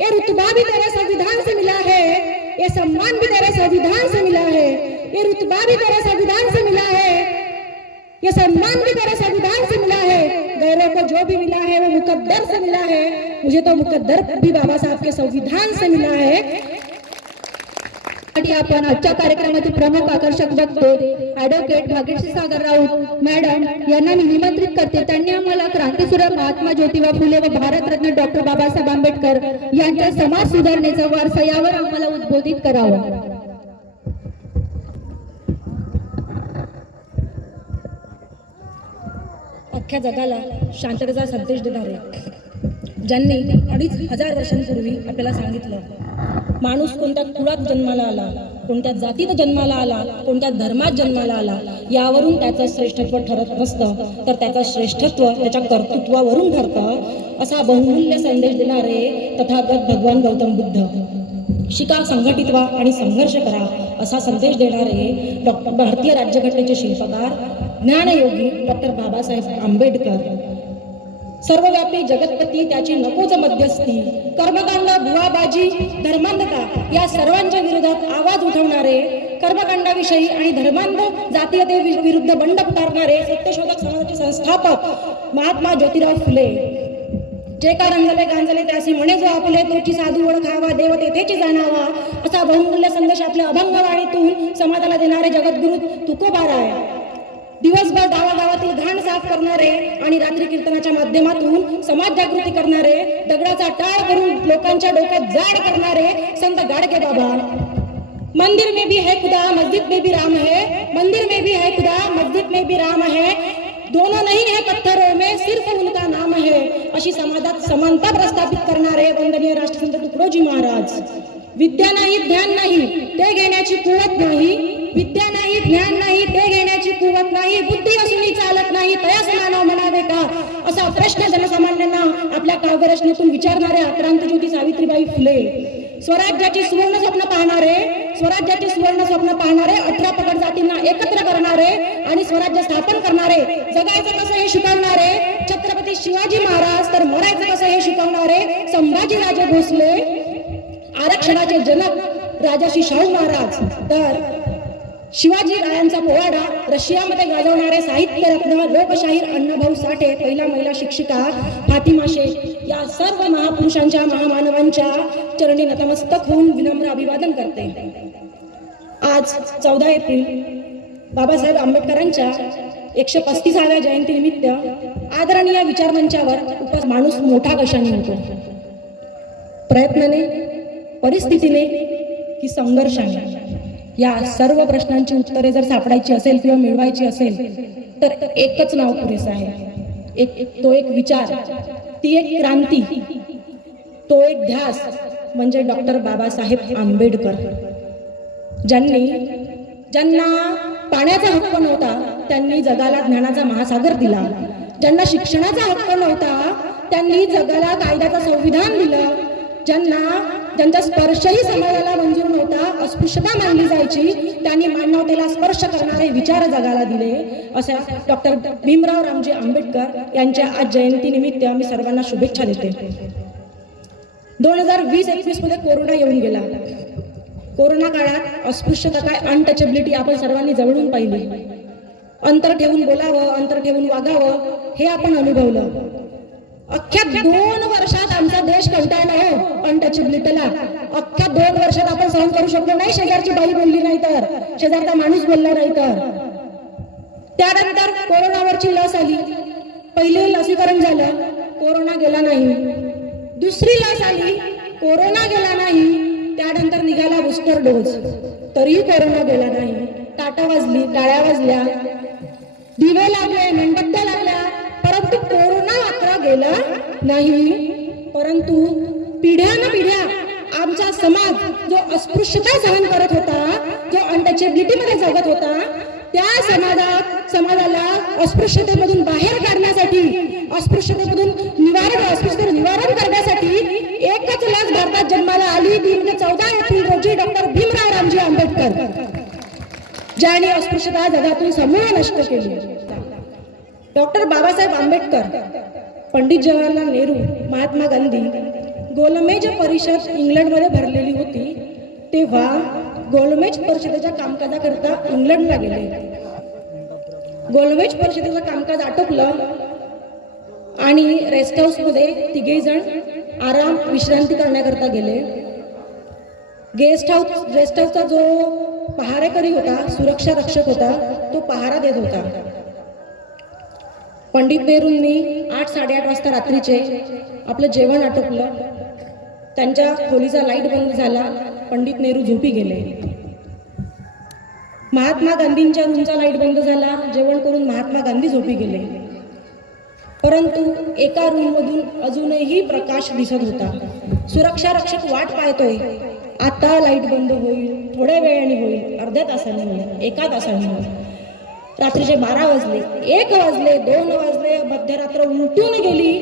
ये रुतबा भी तेरे संविधान से मिला है, ये सम्मान भी तेरे संविधान से मिला है, ये रुतबा भी तेरे संविधान से मिला है, ये सम्मान भी तेरे संविधान से मिला है। गैरों को जो भी मिला है वो मुकद्दर से मिला है, मुझे तो मुकद्दर भी बाबा साहब के संविधान से मिला है। आपण आजच्या कार्यक्रमाचे प्रमुख आकर्षक वक्ते ॲडव्होकेट भाग्यश्री सागर राऊत मॅडम यांना मी निमंत्रित करते। त्यांनी आम्हाला क्रांतीसूर्य महात्मा ज्योतिबा फुले व भारतरत्न डॉक्टर बाबासाहेब आंबेडकर यांच्या समाज सुधारणेचा वारसा यावर आम्हाला उद्बोधित करावं। अख्ख्या जगाला शांततेचा संदेश देणारे ज्यांनी 2500 वर्षांपूर्वी आपल्याला सांगितलं, माणूस कोणत्या कुळात जन्माला आला, कोणत्या जातीत जन्माला आला, कोणत्या धर्मात जन्माला आला, यावरून त्याचं श्रेष्ठत्व ठरत नसतं, तर त्याचं श्रेष्ठत्व त्याच्या कर्तृत्वावरून ठरतं, असा बहुमूल्य संदेश देणारे तथागत भगवान गौतम बुद्ध। शिका, संघटित व्हा आणि संघर्ष करा, असा संदेश देणारे भारतीय राज्यघटनेचे शिल्पकार ज्ञानयोगी डॉक्टर बाबासाहेब आंबेडकर। सर्वव्यापी जगतपती, त्याची नकोच मध्यस्थी, कर्मकांड, बुवाबाजी, धर्मांधता या सर्वांच्या विरोधात आवाज उठवणारे, कर्मकांडाविषयी आणि धर्मांध जातीयते विरुद्ध बंड पुकारणारे सत्यशोधक समाजाचे संस्थापक महात्मा ज्योतिराव फुले। जे का रंगले गांजले त्यासी म्हणे जो आपले, तोची साधू ओळखावा, देव तेथेची जाणावा, असा बहुमूल्य संदेश आपल्या अभंगवाणीतून समाजाला देणारे जगद्गुरु तुकोबाराय। दिवसभर गावागावातील घाण साफ करणारे आणि रात्री कीर्तनाच्या माध्यमातून समाज जागृती करणारे, दगडाचा टाळ करून लोकांच्या डोक्यात जाड करणारे संत गाडगे बाबा। मंदिर में भी है खुदा, मस्जिद में भी राम है, मंदिर में भी है खुदा, मस्जिद में भी राम है, दोनों नहीं है पत्थरों में, सिर्फ उनका नाम है, अशी समाजात समानता प्रस्थापित करणारे वंदनीय राष्ट्रसंत तुकडोजी महाराज। विद्या नाही, ज्ञान नाही, ते घेण्याची कुवत नाही, विद्या नाही, ज्ञान नाही, ते घेण्याची कुवत नाही, बुद्धी असूनही चालत नाही, तयास मानव म्हणावे का, असा प्रश्न जनसामान्यांना आपल्या काव्यरचनेतून विचारणाऱ्या क्रांतिज्योती सावित्रीबाई फुले। स्वराज्याची सुवर्ण स्वप्न पाहणारे, स्वराज्याचे सुवर्ण स्वप्न पाहणारे, 18 पगड जातींना एकत्र करणारे आणि स्वराज्य स्थापन करणारे, जगायचं कसं हे शिकवणारे छत्रपती शिवाजी महाराज, तर मरायचं कसं हे शिकवणारे संभाजीराजे भोसले, आरक्षणाचे जनक राजाशी शाहू महाराज, तर शिवाजी रायांचा पोवाडा रशियामध्ये गाजवणारे साहित्य रत्न लोकशाहीर अण्णाभाऊ साठे, पहिला महिला शिक्षिका फातिमा शेख, या सर्व महापुरुषांच्या महामानवांच्या चरणी नतमस्तक होऊन विनम्र अभिवादन करते। आज 14 एप्रिल बाबासाहेब आंबेडकरांच्या 135व्या जयंतीनिमित्त आदरणीय विचारमंचावर माणूस मोठा कशाने होतो? प्रयत्नाने, परिस्थितीने की संघर्षाने? या सर्व प्रश्नांची उत्तरे जर सापडायची असेल किंवा मिळवायची असेल तर एकच नाव पुरेसं आहे, तो एक विचार, ती एक क्रांती, तो एक ध्यास म्हणजे डॉक्टर बाबासाहेब आंबेडकर। ज्यांना पाण्याचा हक्क नव्हता त्यांनी जगाला ज्ञानाचा महासागर दिला, ज्यांना शिक्षणाचा हक्क नव्हता त्यांनी जगाला कायद्याचं संविधान दिलं, ज्यांचा स्पर्शही समाजाला मंजूर नव्हता, अस्पृश्यता मानली जायची, त्यांनी मानवतेला स्पर्श करणारे विचार जगाला दिले। अशा डॉक्टर भीमराव रामजी आंबेडकर यांच्या आज जयंतीनिमित्त आम्ही सर्वांना शुभेच्छा देते। 2020-21 मध्ये कोरोना येऊन गेला। कोरोना काळात अस्पृश्यता काय, अनटचेबिलिटी आपण सर्वांनी जवळून पाहिली। अंतर ठेवून बोलावं, अंतर ठेवून वागावं हे आपण अनुभवलं। अख्ख्या 2 वर्षात आमचा देश कंटाळला हो अनटचेबिलिटीला। अख्ख्या 2 वर्षात आपण सहन करू शकलो नाही, शेजारची बाई बोलली नाही तर, शेजारचा माणूस बोलला नाही तर। त्यानंतर कोरोनावरची लस आली, पहिले लसीकरण झालं, कोरोना गेला नाही, दुसरी लस आली, कोरोना गेला नाही, त्यानंतर निघाला बूस्टर डोस, तरीही कोरोना गेला नाही। टाटा वाजली, टाळ्या वाजल्या, दिवे लागले, मेणबत्त्या लागल्या, परंतु कोरोना मात्र गेला नाही। परंतु पिढ्यानपिढ्या आमचा समाज जो अस्पृश्यता सहन करत होता, जो अनटचेबिलिटी मध्ये जगत होता, त्या समाजाला अस्पृश्यतेमधून बाहेर काढण्यासाठी, अस्पृश्यतेमधून निवारण करण्यासाठी एकच लस भारतात जन्माला आली, ती म्हणजे 14 एप्रिल रोजी डॉक्टर भीमराव रामजी आंबेडकर, ज्यांनी अस्पृश्यता जगातून समूळ नष्ट केली। डॉक्टर बाबासाहेब आंबेडकर, पंडित जवाहरलाल नेहरू, महात्मा गांधी गोलमेज परिषद इंग्लंडमध्ये भरलेली होती, तेव्हा गोलमेज परिषदेच्या कामकाजाकरता इंग्लंडला गेले. गोलमेज परिषदेचं कामकाज आटोपलं आणि रेस्ट हाऊसमध्ये तिघेही जण आराम विश्रांती करण्याकरता गेले. रेस्ट हाऊसचा जो पहारेकरी होता, सुरक्षा रक्षक होता, तो पहारा देत होता. पंडित नेहरूंनी 8-8:30 वाजता रात्रीचे आपलं जेवण आटोपलं. त्यांच्या खोलीचा लाईट बंद झाला. पंडित नेहरू झोपी गेले. महात्मा गांधींच्या रूमचा लाईट बंद झाला. जेवण करून महात्मा गांधी झोपी गेले. परंतु एका रूममधून अजूनही प्रकाश दिसत होता. सुरक्षा रक्षक वाट पाहतोय, आता लाईट बंद होईल, थोड्या वेळाने होईल, अर्ध्या तासाने होईल, 1 तासाने होईल. रात्रीचे 12 वाजले, 1 वाजले, 2 वाजले, मध्यरात्र उलटून गेली,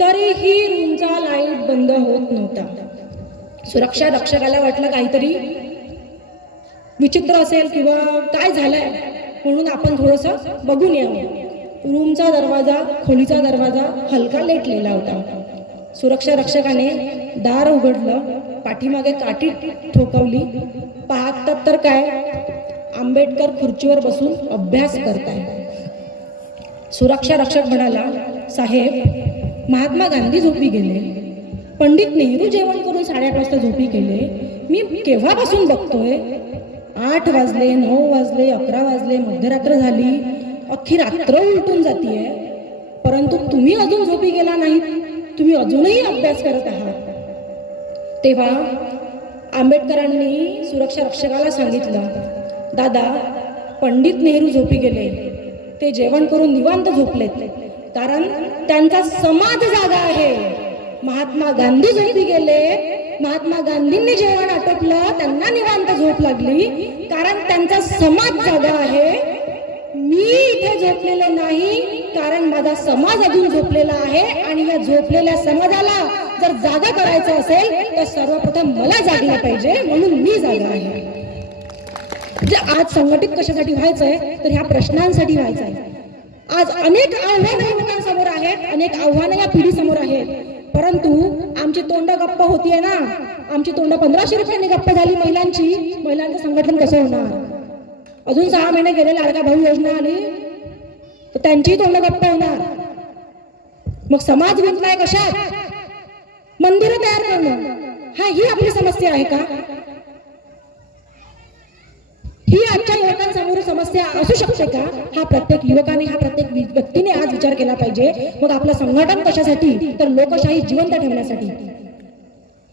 तरीही रूमचा लाईट बंद होत नव्हता. सुरक्षा रक्षकाला वाटलं काहीतरी विचित्र असेल किंवा काय झालंय, म्हणून आपण थोडंसं बघून यावं. रूमचा दरवाजा, खोलीचा दरवाजा हलका लेटलेला होता. सुरक्षा रक्षकाने दार उघडलं, पाठीमागे काठी ठोकवली. पाहतात तर काय, आंबेडकर खुर्चीवर बसून अभ्यास करताय. सुरक्षा रक्षक म्हणाला, साहेब, महात्मा गांधी झोपी गेले, पंडित नेहरू जेवण करून 8:30 वाजता झोपी गेले, मी केव्हापासून बघतोय, 8 वाजले, 9 वाजले, 11 वाजले, मध्यरात्र झाली, अख्खी रात्र उलटून जातीये, परंतु तुम्ही अजून झोपी गेला नाहीत, तुम्ही अजूनही अभ्यास करत आहात. तेव्हा आंबेडकरांनी सुरक्षा रक्षकाला सांगितलं, दादा, पंडित नेहरू झोपी गेले, ते जेवण करून निवांत झोपलेत, कारण त्यांचा समाज जागा आहे. महात्मा गांधी झोपी गेले, महात्मा गांधींनी जेवण आटोपलं, त्यांना निवांत झोप लागली, कारण त्यांचा समाज जागा आहे. मी इथे झोपलेलो नाही, कारण माझा समाज अजून झोपलेला आहे, आणि या झोपलेल्या समाजाला जर जागा करायचं असेल तर सर्वप्रथम मला जागलं पाहिजे, म्हणून मी जागा आहे. आज संघटित कशासाठी व्हायचंय, तर ह्या प्रश्नांसाठी व्हायचंय. आज अनेक आव्हानं लोकांसमोर आहेत, अनेक आव्हानं या पिढीसमोर आहेत, परंतु आमची तोंड गप्प होतीये ना, आमची तोंड 1500 रुपयांनी गप्प झाली महिलांचं संघटन कसं होणार? अजून 6 महिने गेले, लाडका भाऊ योजना आली, तर त्यांची तोंड गप्प होणार. मग समाज गुंतलाय कशात? मंदिरं तयार करणं, ही आपली समस्या आहे का? ही आजच्या युवकांसमोर समस्या असू शकते का? हा प्रत्येक युवकाने, हा प्रत्येक व्यक्तीने आज विचार केला पाहिजे. मग आपलं संघटन कशासाठी? तर लोकशाही जिवंत ठेवण्यासाठी.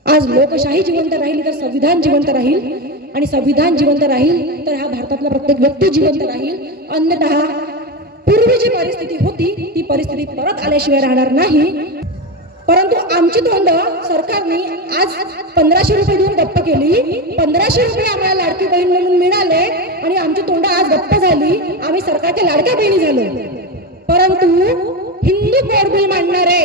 आज लोकशाही जिवंत राहिली तर संविधान जिवंत राहील, आणि संविधान जिवंत राहील तर हा भारतातला प्रत्येक व्यक्ती जिवंत राहील. अन्यथा पूर्वी जी परिस्थिती होती ती परिस्थिती परत आल्याशिवाय राहणार नाही. परंतु आमची तोंड सरकारने आज 1500 रुपये देऊन गप्प केली. 1500 रुपये आम्हाला लाडकी बहीण म्हणून मिळाले, आणि आमची तोंड आज गप्प झाली. आम्ही सरकारच्या लाडक्या बहिणी झालो. परंतु हिंदू कोड बिल मांडणारे,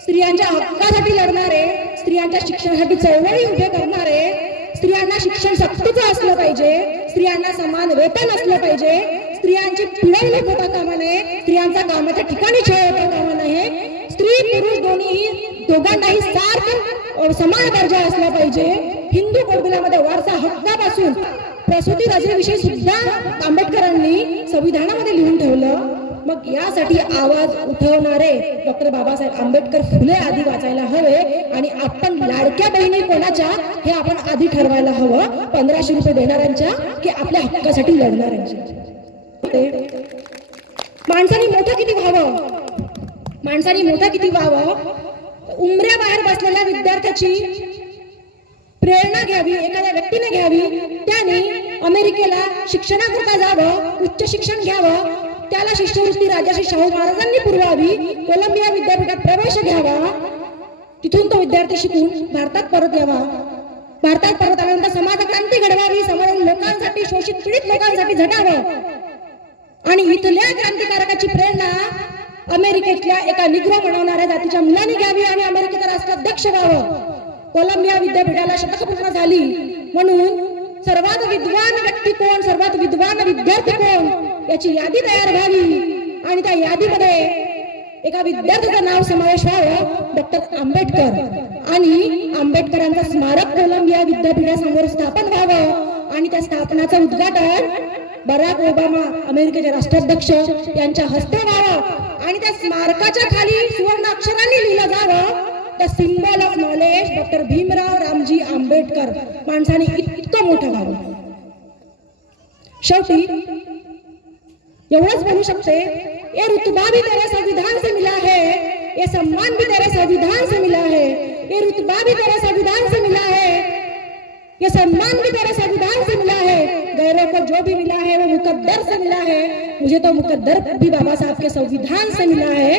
स्त्रियांच्या हक्कासाठी लढणारे, स्त्रियांच्या शिक्षणासाठी चळवळी उभे करणारे, स्त्रियांना शिक्षण सक्तीचं असलं पाहिजे, स्त्रियांना समान वेतन असलं पाहिजे, स्त्रियांची पिळवणूक होता कामा नये, स्त्रियांचा कामाच्या ठिकाणी छळ होता कामा नये, स्त्री पुरुष दोघांनाही सारखं समान दर्जा असला पाहिजे. हिंदू कोडबिलामध्ये वारसा हक्कापासून प्रसूती रजेविषयी सुद्धा आंबेडकरांनी संविधानामध्ये लिहून ठेवलं. मग यासाठी आवाज उठवणारे डॉक्टर बाबासाहेब आंबेडकर फुले आधी वाचायला हवे, आणि आपण लाडक्या बहिणी कोणाच्या हे आपण आधी ठरवायला हवं. 1500 रुपये देणाऱ्यांच्या की आपल्या हक्कासाठी लढणाऱ्यांच्या. माणसाने मोठं किती व्हावं, उंबऱ्याबाहेर बसलेल्या विद्यार्थ्याची प्रेरणा घ्यावी, एखाद्या व्यक्तीने घ्यावी. त्याने अमेरिकेला शिक्षणाकरता जावं, उच्च शिक्षण घ्यावं, त्याला शिष्यवृत्ती राजर्षी शाहू महाराजांनी पुरवावी, कोलंबिया विद्यापीठात प्रवेश घ्यावा, तिथून तो विद्यार्थी शिकून भारतात परत यावा. भारतात परत आल्यानंतर समाज क्रांती घडवावी, समाज लोकांसाठी, शोषित पीडित लोकांसाठी झटावं, आणि इथल्या क्रांतिकारकाची प्रेरणा अमेरिकेतल्या एका निग्रो बनवणाऱ्या जातीच्या मुलांनी घ्यावी, आणि अमेरिकेचा राष्ट्राध्यक्ष व्हावं. कोलंबिया विद्यापीठाला शतक पूर्ण झाली, म्हणून सर्वात विद्वान व्यक्ती कोण, सर्वात विद्वान विद्यार्थी कोण याची यादी तयार व्हावी, आणि त्या यादीमध्ये एका विद्यार्थ्याचं नाव समावेश व्हावं डॉक्टर आंबेडकर आणि आंबेडकरांचा स्मारक कोलंबिया विद्यापीठासमोर स्थापन व्हावं आणि त्या स्थापनाचं उद्घाटन बराक ओबामा अमेरिकेचे राष्ट्राध्यक्ष यांच्या हस्ते व्हावं आणि त्या स्मारकाच्या खाली सुवर्ण अक्षरांनी लिहिलं जावं the symbol of knowledge doctor Bhimrao Ramji Ambedkar. माणसाने इतकं मोठं व्हावं. शेवटी एवढंच बोलू शकते, ये रुतबा भी तेरे संविधान से मिला है, ये सम्मान भी तेरे संविधान से मिला है, ये रुतबा भी तेरे संविधान से मिला है, ये सम्मान भी तेरे संविधान से मिला है. गैरों को जो भी मिला है वो मुकद्दर से मिला है, मुझे तो मुकद्दर भी बाबा साहब के संविधान से मिला है.